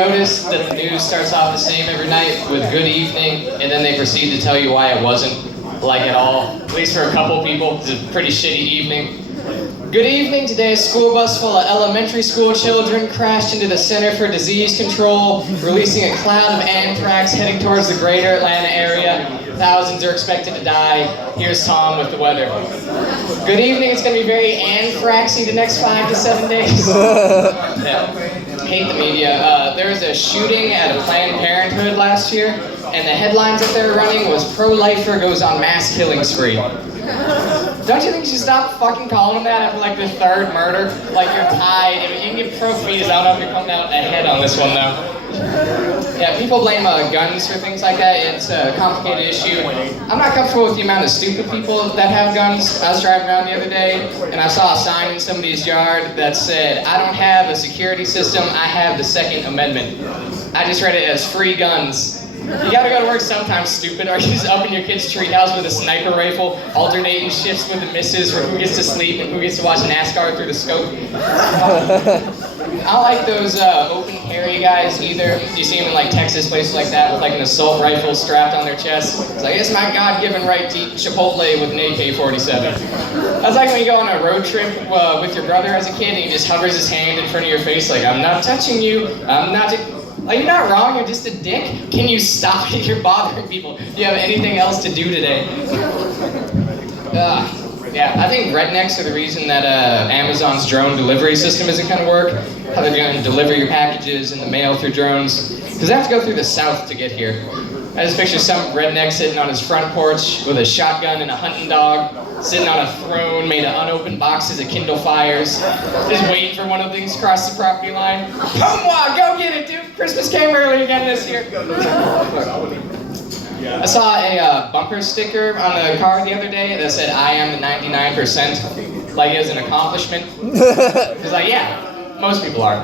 notice that the news starts off the same every night with good evening, and then they proceed to tell you why it wasn't like at all? At least for a couple people, it's a pretty shitty evening. Good evening. Today a school bus full of elementary school children crashed into the Center for Disease Control, releasing a cloud of anthrax heading towards the greater Atlanta area. Thousands are expected to die. Here's Tom with the weather. Good evening. It's going to be very anthraxy the next 5 to 7 days. Yeah. Hate the media. There was a shooting at a Planned Parenthood last year, and the headlines that they were running was "Pro-lifer goes on mass killing spree." Don't you think you should stop fucking calling them that after like the third murder? Like you're tied. I mean, you can get pro fees. I don't know if you're coming out ahead on this one though. Yeah, people blame guns for things like that. It's a complicated issue. I'm not comfortable with the amount of stupid people that have guns. I was driving around the other day and I saw a sign in somebody's yard that said, "I don't have a security system, I have the Second Amendment." I just read it as free guns. You gotta go to work sometimes, stupid, or you just up in your kid's treehouse with a sniper rifle, alternating shifts with the missus for who gets to sleep and who gets to watch NASCAR through the scope. I don't like those open carry guys either. You see them in like Texas, places like that, with like an assault rifle strapped on their chest. It's like, it's my God-given right to eat Chipotle with an AK-47. That's like when you go on a road trip with your brother as a kid and he just hovers his hand in front of your face like, "I'm not touching you, I'm not..." Like, you're not wrong, you're just a dick. Can you stop? You're bothering people. Do you have anything else to do today? Yeah, I think rednecks are the reason that Amazon's drone delivery system isn't going to work. How they're going to deliver your packages in the mail through drones. Because they have to go through the South to get here. I just picture some redneck sitting on his front porch with a shotgun and a hunting dog, sitting on a throne made of unopened boxes of Kindle Fires, just waiting for one of these to cross the property line. Come on, go get it, dude! Christmas came early again this year. I saw a bumper sticker on a car the other day that said, "I am the 99%, like as an accomplishment. It's like, yeah, most people are.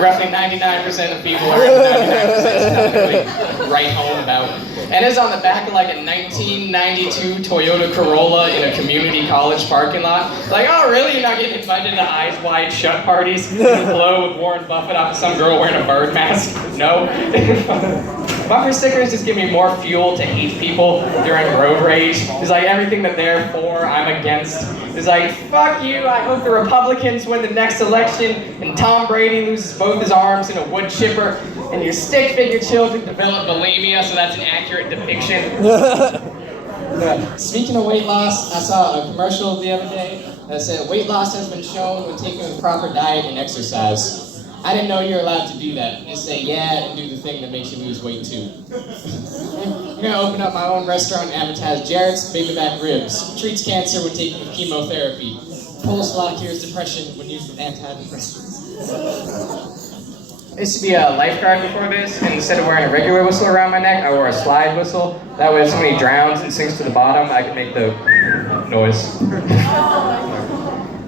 Roughly 99% of people are 99% not really write home about. And it's on the back of like a 1992 Toyota Corolla in a community college parking lot. Like, oh really? You're not getting invited to Eyes Wide Shut parties? Blow with Warren Buffett off of some girl wearing a bird mask? No? Bumper stickers just give me more fuel to hate people during road rage. It's like everything that they're for, I'm against. It's like, fuck you, I hope the Republicans win the next election and Tom Brady loses both his arms in a wood chipper and your stick figure children develop bulimia, so that's an accurate depiction. Speaking of weight loss, I saw a commercial the other day that said weight loss has been shown when taken with proper diet and exercise. I didn't know you were allowed to do that. Just say yeah and do the thing that makes you lose weight too. I'm gonna open up my own restaurant and advertise Jarrett's Baby Back Ribs. Treats cancer when taken with chemotherapy. Coleslaw cures depression when used with antidepressants. I used to be a lifeguard before this, and instead of wearing a regular whistle around my neck, I wore a slide whistle. That way if somebody drowns and sinks to the bottom, I could make the noise.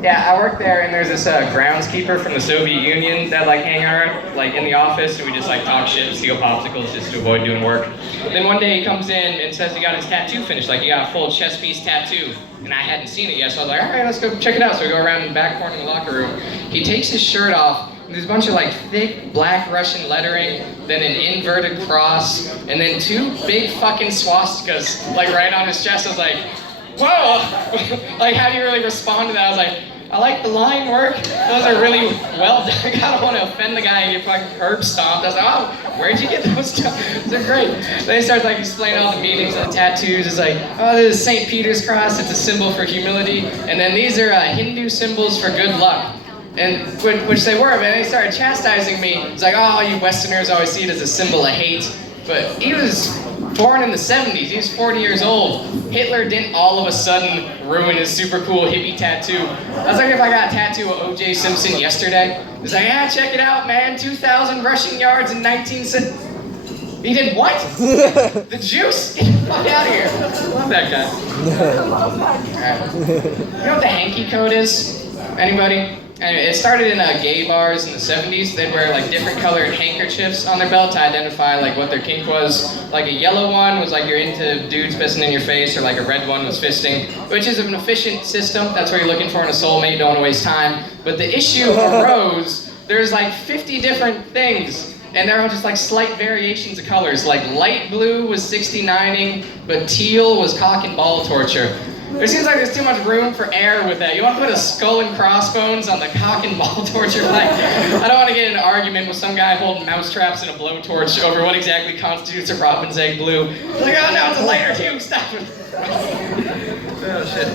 Yeah, I work there, and there's this groundskeeper from the Soviet Union that like hang around like in the office, and we just like talk shit and steal popsicles just to avoid doing work. Then one day he comes in and says he got his tattoo finished, like he got a full chest piece tattoo, and I hadn't seen it yet, so I was like, all right, let's go check it out. So we go around in the back corner of the locker room. He takes his shirt off, and there's a bunch of like thick black Russian lettering, then an inverted cross, and then 2 big fucking swastikas like right on his chest. I was like, whoa! Like, how do you really respond to that? I was like, I like the line work. Those are really well done. I don't want to offend the guy and get fucking curb stomped. I was like, oh, where'd you get those? They're great. Then he starts like explaining all the meanings of the tattoos. It's like, oh, this is St. Peter's cross. It's a symbol for humility. And then these are Hindu symbols for good luck. And which they were, man. They started chastising me. It's like, oh, you Westerners always see it as a symbol of hate. But he was born in the 70s. He was 40 years old. Hitler didn't all of a sudden ruin his super cool hippie tattoo. I was like, if I got a tattoo of O.J. Simpson yesterday, it's like, yeah, check it out, man. 2,000 rushing yards in 1970. He did what? The juice? Get the fuck out of here. I love that guy. Right. You know what the hanky code is? Anybody? Anyway, it started in gay bars in the 70s. They'd wear like different colored handkerchiefs on their belt to identify like what their kink was. Like a yellow one was like you're into dudes pissing in your face, or like a red one was fisting, which is an efficient system. That's what you're looking for in a soulmate, don't want to waste time. But the issue arose, there's like 50 different things. and they're all just like slight variations of colors. Like light blue was 69ing, but teal was cock and ball torture. There seems like there's too much room for error with that. You want to put a skull and crossbones on the cock and ball torture flag? I don't want to get in an argument with some guy holding mousetraps and a blowtorch over what exactly constitutes a robin's egg blue. Like, oh no, it's a lighter too, stop it. Oh shit.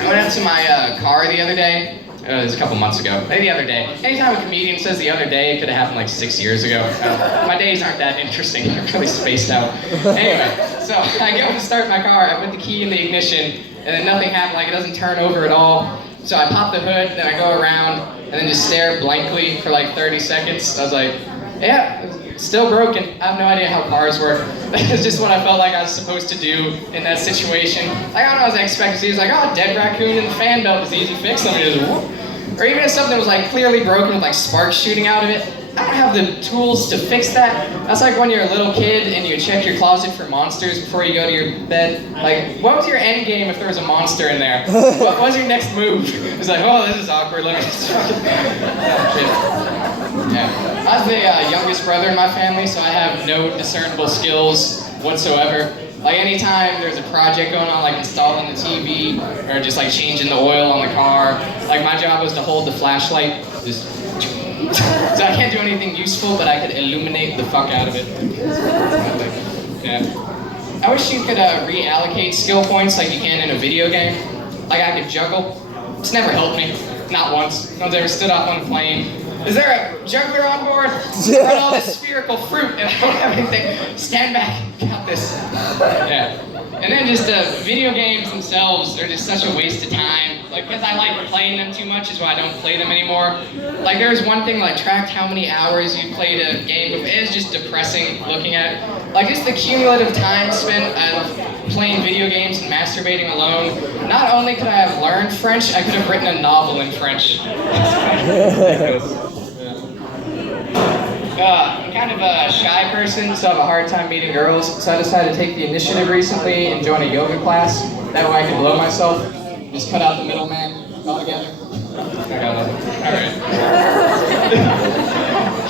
I went out to my car the other day. It was a couple months ago. Maybe the other day. Anytime a comedian says the other day, it could have happened like 6 years ago. My days aren't that interesting. I'm really spaced out. Anyway, so I go to start my car. I put the key in the ignition, and then nothing happened. Like, it doesn't turn over at all. So I pop the hood, then I go around, and then just stare blankly for like 30 seconds. I was like, yeah, it's still broken. I have no idea how cars work. It's just what I felt like I was supposed to do in that situation. Like, I don't know what I was expecting. He was like, oh, dead raccoon in the fan belt is easy to fix. Let me just whoop. Or even if something was like clearly broken with like sparks shooting out of it, I don't have the tools to fix that. That's like when you're a little kid and you check your closet for monsters before you go to your bed. Like, what was your end game if there was a monster in there? What was your next move? It's like, oh, this is awkward. Let me just fucking... Oh, shit. Yeah. I was the youngest brother in my family, so I have no discernible skills whatsoever. Like, anytime there's a project going on, like installing the TV, or just like changing the oil on the car, like my job was to hold the flashlight, just so I can't do anything useful, but I could illuminate the fuck out of it. Yeah. I wish you could reallocate skill points like you can in a video game. Like, I could juggle. It's never helped me. Not once. No one's ever stood up on a plane. Is there a juggler on board? Got all this spherical fruit and I don't have anything. Stand back. Got this. Yeah. And then just video games themselves are just such a waste of time. Like, because I like playing them too much is why I don't play them anymore. Like, there was one thing, like, tracked how many hours you played a game. It was just depressing looking at it. Like, just the cumulative time spent playing video games and masturbating alone. Not only could I have learned French, I could have written a novel in French. I'm kind of a shy person, so I have a hard time meeting girls. So I decided to take the initiative recently and join a yoga class. That way I could blow myself. Just cut out the middleman altogether. I got it. Alright.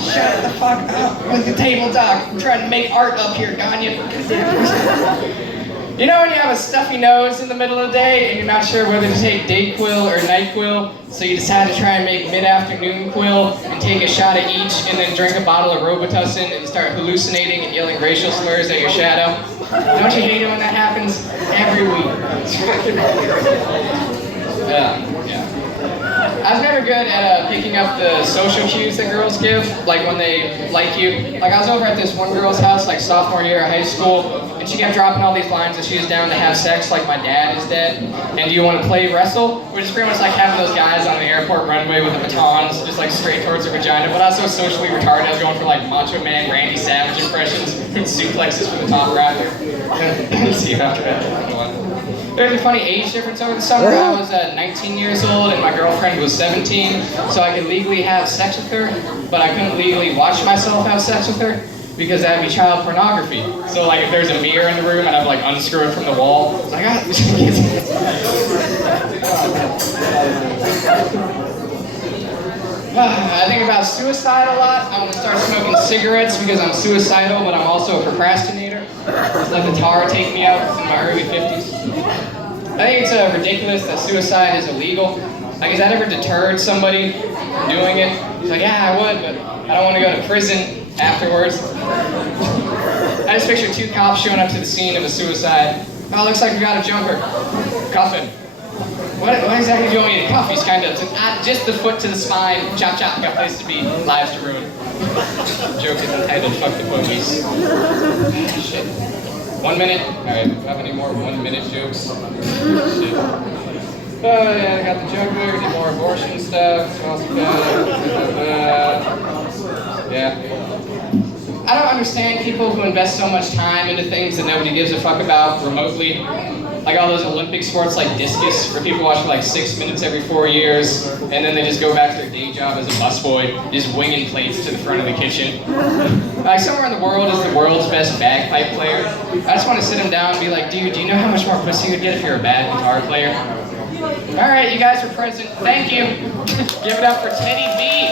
Shut the fuck up with the table talk. I'm trying to make art up here, Ganya. You know when you have a stuffy nose in the middle of the day and you're not sure whether to take Dayquil or NyQuil, so you decide to try and make mid-afternoon quill and take a shot of each and then drink a bottle of Robitussin and start hallucinating and yelling racial slurs at your shadow? Don't you hate it when that happens? Every week. Yeah. I was never good at picking up the social cues that girls give, like when they like you. Like, I was over at this one girl's house, like sophomore year of high school, and she kept dropping all these lines that she was down to have sex, like my dad is dead, and do you want to play wrestle? Which is pretty much like having those guys on the airport runway with the batons, just like straight towards her vagina, but I was so socially retarded, I was going for like Macho Man, Randy Savage impressions, and suplexes from the top rafter. Let's see after that. There's a funny age difference over the summer. I was 19 years old and my girlfriend was 17, so I could legally have sex with her, but I couldn't legally watch myself have sex with her because that'd be child pornography. So like if there's a mirror in the room, I'd have like unscrew it from the wall. It's like, I think about suicide a lot. I'm gonna start smoking cigarettes because I'm suicidal, but I'm also a procrastinator. Just let the tar take me out in my early 50s. I think it's ridiculous that suicide is illegal. Like, has that ever deterred somebody from doing it? It's like, yeah, I would, but I don't want to go to prison afterwards. I just picture two cops showing up to the scene of a suicide. Oh, looks like we got a jumper. Cuffing. What exactly do you want me to cuff? He's kind of, just the foot to the spine, chop chop, got place to be, lives to ruin. Joke is entitled, fuck the police. Shit. 1 minute? Alright, do you have any more 1 minute jokes? Shit. Oh yeah, I got the juggler, need more abortion stuff, yeah. I don't understand people who invest so much time into things that nobody gives a fuck about remotely. Like all those Olympic sports like discus, where people watch for like 6 minutes every 4 years, and then they just go back to their day job as a busboy, just winging plates to the front of the kitchen. Like, somewhere in the world is the world's best bagpipe player. I just want to sit him down and be like, dude, do you know how much more pussy you'd get if you're a bad guitar player? Alright, you guys are present. Thank you. Give it up for Teddy B.